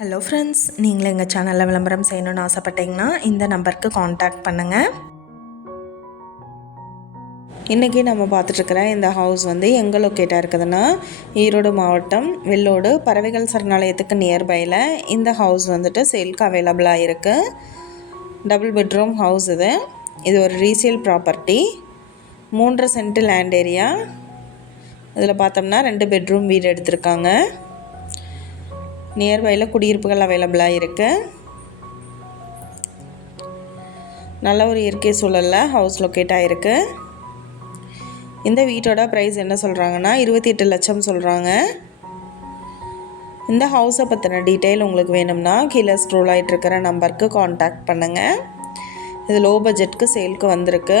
Hello friends நீங்களும் எங்கள் சேனலில் விளம்பரம் செய்யணும்னு ஆசைப்பட்டீங்கன்னா இந்த நம்பருக்கு காண்டாக்ட் பண்ணுங்கள் இன்றைக்கி நம்ம பார்த்துட்ருக்கிற இந்த ஹவுஸ் வந்து எங்கே லொக்கேட்டாக இருக்குதுன்னா ஈரோடு மாவட்டம் வெள்ளோடு பறவைகள் சரணாலயத்துக்கு நியர்பையில் இந்த ஹவுஸ் வந்துட்டு சேல்க்கு அவைலபிளாக இருக்குது டபுள் பெட்ரூம் ஹவுஸ் இது. இது ஒரு ரீசேல் ப்ராப்பர்ட்டி மூன்றரை சென்ட் லேண்ட் ஏரியா இதில் பார்த்தோம்னா ரெண்டு பெட்ரூம் வீடு எடுத்திருக்காங்க. நியர்பையில் குடியிருப்புகள் அவைலபிளாக இருக்குது நல்ல ஒரு இயற்கை சூழலில் ஹவுஸ் லொக்கேட் ஆகிருக்கு இந்த வீட்டோட ப்ரைஸ் என்ன சொல்கிறாங்கன்னா இருபத்தி எட்டு லட்சம் சொல்கிறாங்க இந்த ஹவுஸை பற்றின டீட்டெயில் உங்களுக்கு வேணும்னா கீழே ஸ்க்ரோல் ஆகிட்டு இருக்கிற நம்பருக்கு காண்டாக்ட் பண்ணுங்கள் இது லோ பட்ஜெட்க்கு சேல்க்கு வந்திருக்கு.